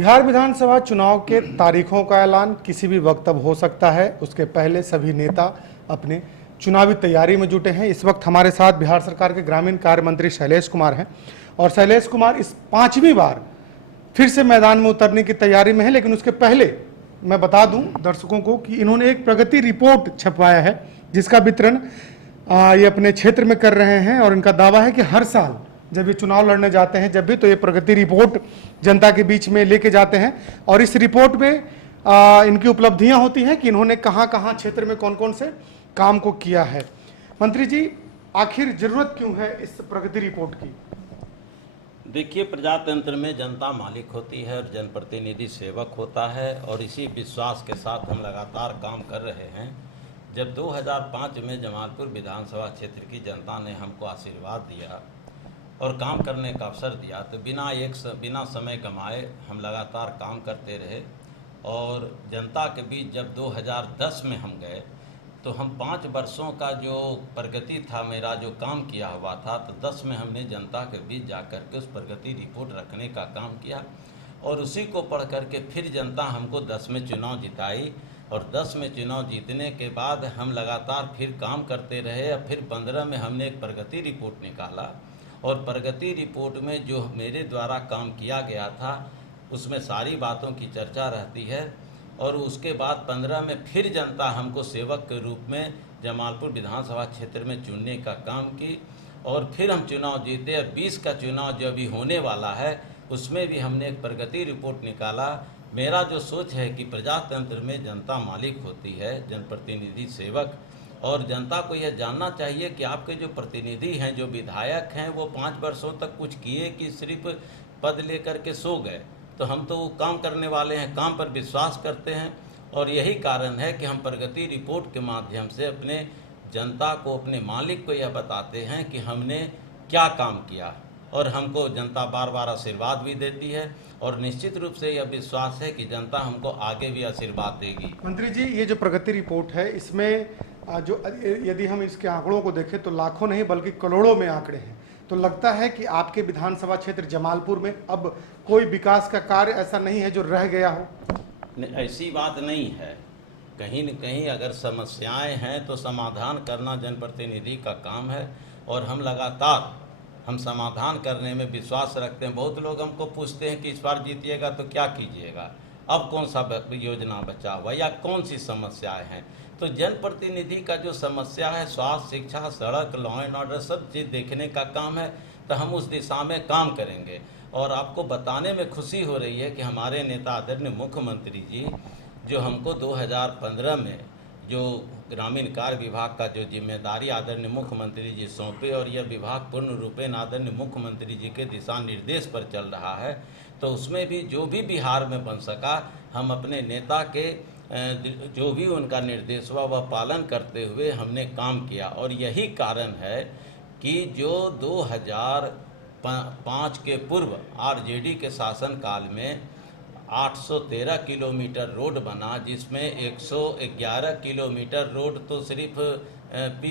बिहार विधानसभा चुनाव के तारीखों का ऐलान किसी भी वक्त अब हो सकता है। उसके पहले सभी नेता अपने चुनावी तैयारी में जुटे हैं। इस वक्त हमारे साथ बिहार सरकार के ग्रामीण कार्य मंत्री शैलेश कुमार हैं और शैलेश कुमार इस 5वीं बार फिर से मैदान में उतरने की तैयारी में है। लेकिन उसके पहले मैं बता दूं दर्शकों को कि इन्होंने एक प्रगति रिपोर्ट छपवाया है, जिसका वितरण ये अपने क्षेत्र में कर रहे हैं और इनका दावा है कि हर साल जब ये चुनाव लड़ने जाते हैं जब भी, तो ये प्रगति रिपोर्ट जनता के बीच में लेके जाते हैं और इस रिपोर्ट में इनकी उपलब्धियां होती हैं कि इन्होंने कहां कहां क्षेत्र में कौन कौन से काम को किया है। मंत्री जी, आखिर जरूरत क्यों है इस प्रगति रिपोर्ट की? देखिए, प्रजातंत्र में जनता मालिक होती है और जनप्रतिनिधि सेवक होता है और इसी विश्वास के साथ हम लगातार काम कर रहे हैं। जब 2005 में जमालपुर विधानसभा क्षेत्र की जनता ने हमको आशीर्वाद दिया और काम करने का अवसर दिया, तो बिना समय गंवाए हम लगातार काम करते रहे और जनता के बीच जब 2010 में हम गए तो हम 5 वर्षों का जो प्रगति था, मेरा जो काम किया हुआ था, तो 10 में हमने जनता के बीच जाकर के उस प्रगति रिपोर्ट रखने का काम किया और उसी को पढ़ करके फिर जनता हमको 10 में चुनाव जिताई और 10 में चुनाव जीतने के बाद हम लगातार फिर काम करते रहे और फिर 15 में हमने एक प्रगति रिपोर्ट निकाला और प्रगति रिपोर्ट में जो मेरे द्वारा काम किया गया था उसमें सारी बातों की चर्चा रहती है और उसके बाद 15 में फिर जनता हमको सेवक के रूप में जमालपुर विधानसभा क्षेत्र में चुनने का काम की और फिर हम चुनाव जीते और 20 का चुनाव जो अभी होने वाला है उसमें भी हमने एक प्रगति रिपोर्ट निकाला। मेरा जो सोच है कि प्रजातंत्र में जनता मालिक होती है, जनप्रतिनिधि सेवक, और जनता को यह जानना चाहिए कि आपके जो प्रतिनिधि हैं, जो विधायक हैं, वो 5 वर्षों तक कुछ किए कि सिर्फ पद लेकर के सो गए। तो हम तो काम करने वाले हैं, काम पर विश्वास करते हैं और यही कारण है कि हम प्रगति रिपोर्ट के माध्यम से अपने जनता को, अपने मालिक को यह बताते हैं कि हमने क्या काम किया और हमको जनता बार बार आशीर्वाद भी देती है और निश्चित रूप से यह विश्वास है कि जनता हमको आगे भी आशीर्वाद देगी। मंत्री जी, ये जो प्रगति रिपोर्ट है इसमें जो यदि हम इसके आंकड़ों को देखें तो लाखों नहीं बल्कि करोड़ों में आंकड़े हैं। तो लगता है कि आपके विधानसभा क्षेत्र जमालपुर में अब कोई विकास का कार्य ऐसा नहीं है जो रह गया हो? ऐसी बात नहीं है। कहीं न कहीं अगर समस्याएं हैं तो समाधान करना जनप्रतिनिधि का काम है और हम लगातार समाधान करने में विश्वास रखते हैं। बहुत लोग हमको पूछते हैं कि इस बार जीतिएगा तो क्या कीजिएगा, अब कौन सा योजना बचा हुआ या कौन सी समस्याएं हैं। तो जनप्रतिनिधि का जो समस्या है, स्वास्थ्य, शिक्षा, सड़क, लॉ एंड ऑर्डर, सब चीज़ देखने का काम है, तो हम उस दिशा में काम करेंगे। और आपको बताने में खुशी हो रही है कि हमारे नेता आदरणीय मुख्यमंत्री जी जो हमको 2015 में जो ग्रामीण कार्य विभाग का जो जिम्मेदारी आदरणीय मुख्यमंत्री जी सौंपे और यह विभाग पूर्ण रूपेण आदरणीय मुख्यमंत्री जी के दिशा निर्देश पर चल रहा है, तो उसमें भी जो भी बिहार में बन सका हम अपने नेता के जो भी उनका निर्देश हुआ वह पालन करते हुए हमने काम किया। और यही कारण है कि जो 2005 के पूर्व आरजेडी के शासनकाल में 813 किलोमीटर रोड बना, जिसमें 111 किलोमीटर रोड तो सिर्फ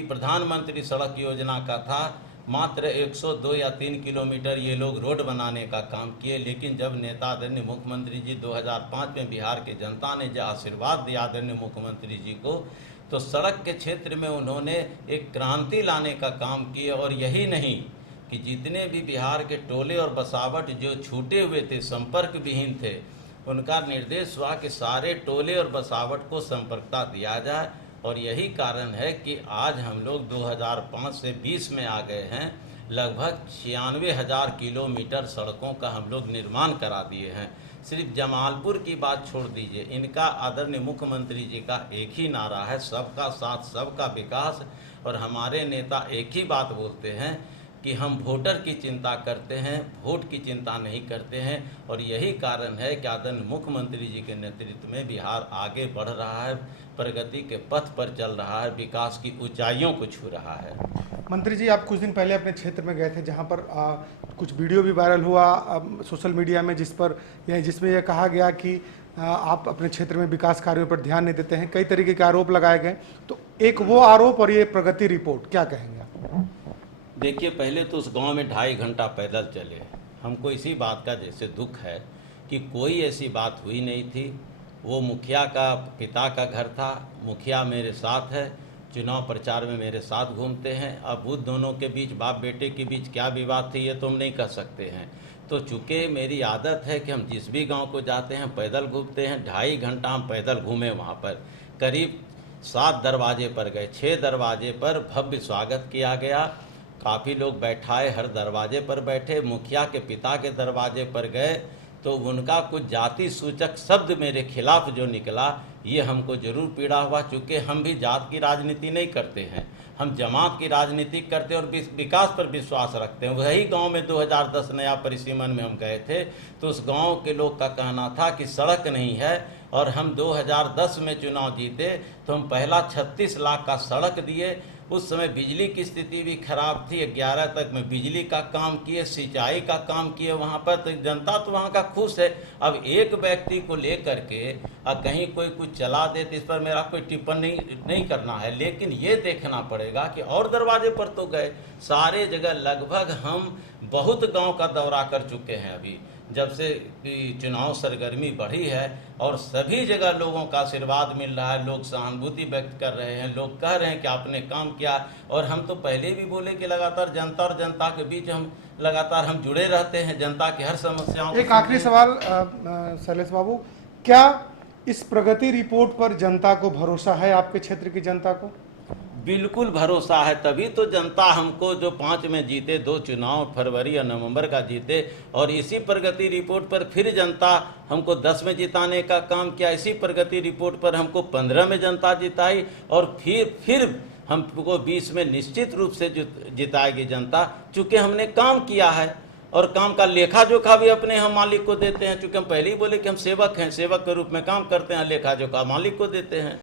प्रधानमंत्री सड़क योजना का था, मात्र 102 या 3 किलोमीटर ये लोग रोड बनाने का काम किए। लेकिन जब नेता आदरणीय मुख्यमंत्री जी 2005 में बिहार की जनता ने जो आशीर्वाद दिया आदरणीय मुख्यमंत्री जी को, तो सड़क के क्षेत्र में उन्होंने एक क्रांति लाने का काम किया। और यही नहीं कि जितने भी बिहार के टोले और बसावट जो छूटे हुए थे, संपर्क विहीन थे, उनका निर्देश हुआ कि सारे टोले और बसावट को संपर्कता दिया जाए। और यही कारण है कि आज हम लोग 2005 से 20 में आ गए हैं, लगभग 96,000 किलोमीटर सड़कों का हम लोग निर्माण करा दिए हैं। सिर्फ जमालपुर की बात छोड़ दीजिए, इनका आदरणीय मुख्यमंत्री जी का एक ही नारा है, सबका साथ सबका विकास। और हमारे नेता एक ही बात बोलते हैं कि हम वोटर की चिंता करते हैं, वोट की चिंता नहीं करते हैं। और यही कारण है कि आदरणीय मुख्यमंत्री जी के नेतृत्व में बिहार आगे बढ़ रहा है, प्रगति के पथ पर चल रहा है, विकास की ऊंचाइयों को छू रहा है। मंत्री जी, आप कुछ दिन पहले अपने क्षेत्र में गए थे जहां पर कुछ वीडियो भी वायरल हुआ सोशल मीडिया में, जिसमें यह कहा गया कि आप अपने क्षेत्र में विकास कार्यों पर ध्यान नहीं देते हैं। कई तरीके के आरोप लगाए गए, तो एक वो आरोप और ये प्रगति रिपोर्ट, क्या कहेंगे आप? देखिए, पहले तो उस गांव में 2.5 घंटा पैदल चले। हमको इसी बात का जैसे दुख है कि कोई ऐसी बात हुई नहीं थी। वो मुखिया का पिता का घर था, मुखिया मेरे साथ है, चुनाव प्रचार में मेरे साथ घूमते हैं। अब वो दोनों के बीच, बाप बेटे के बीच क्या विवाद थी ये तो हम नहीं कह सकते हैं। तो चूँकि मेरी आदत है कि हम जिस भी गांव को जाते हैं पैदल घूमते हैं, 2.5 घंटा हम पैदल घूमे वहाँ पर। करीब 7 दरवाजे पर गए, 6 दरवाजे पर भव्य स्वागत किया गया, काफ़ी लोग बैठाए, हर दरवाजे पर बैठे। मुखिया के पिता के दरवाजे पर गए तो उनका कुछ जाति सूचक शब्द मेरे खिलाफ जो निकला, ये हमको जरूर पीड़ा हुआ। चूँकि हम भी जात की राजनीति नहीं करते हैं, हम जमात की राजनीति करते हैं और विकास पर विश्वास रखते हैं। वही गांव में 2010 नया परिसीमन में हम गए थे तो उस गांव के लोग का कहना था कि सड़क नहीं है, और हम 2010 में चुनाव जीते तो हम पहला 36 लाख का सड़क दिए। उस समय बिजली की स्थिति भी खराब थी, 11 तक में बिजली का काम किए, सिंचाई का काम किए वहाँ पर। तो जनता तो वहाँ का खुश है। अब एक व्यक्ति को लेकर के कहीं कोई कुछ चला दे तो इस पर मेरा कोई टिप्पणी नहीं करना है, लेकिन ये देखना पड़ेगा कि और दरवाजे पर तो गए, सारे जगह लगभग हम बहुत गांव का दौरा कर चुके हैं अभी जब से चुनाव सरगर्मी बढ़ी है, और सभी जगह लोगों का आशीर्वाद मिल रहा है, लोग सहानुभूति व्यक्त कर रहे हैं, लोग कह रहे हैं कि आपने काम किया। और हम तो पहले भी बोले कि लगातार जनता और जनता के बीच हम लगातार हम जुड़े रहते हैं, जनता की हर समस्याओं को। एक आखिरी सवाल शैलेश बाबू, क्या इस प्रगति रिपोर्ट पर जनता को भरोसा है, आपके क्षेत्र की जनता को? बिल्कुल भरोसा है, तभी तो जनता हमको जो 5 में जीते, 2 चुनाव फरवरी और नवंबर का जीते, और इसी प्रगति रिपोर्ट पर फिर जनता हमको 10 में जिताने का काम किया। इसी प्रगति रिपोर्ट पर हमको 15 में जनता जिताई, और फिर हमको 20 में निश्चित रूप से जिताएगी जनता, चूँकि हमने काम किया है। और काम का लेखा जोखा भी अपने हम मालिक को देते हैं, चूँकि हम पहले ही बोले कि हम सेवक हैं, सेवक के रूप में काम करते हैं, लेखा जोखा मालिक को देते हैं।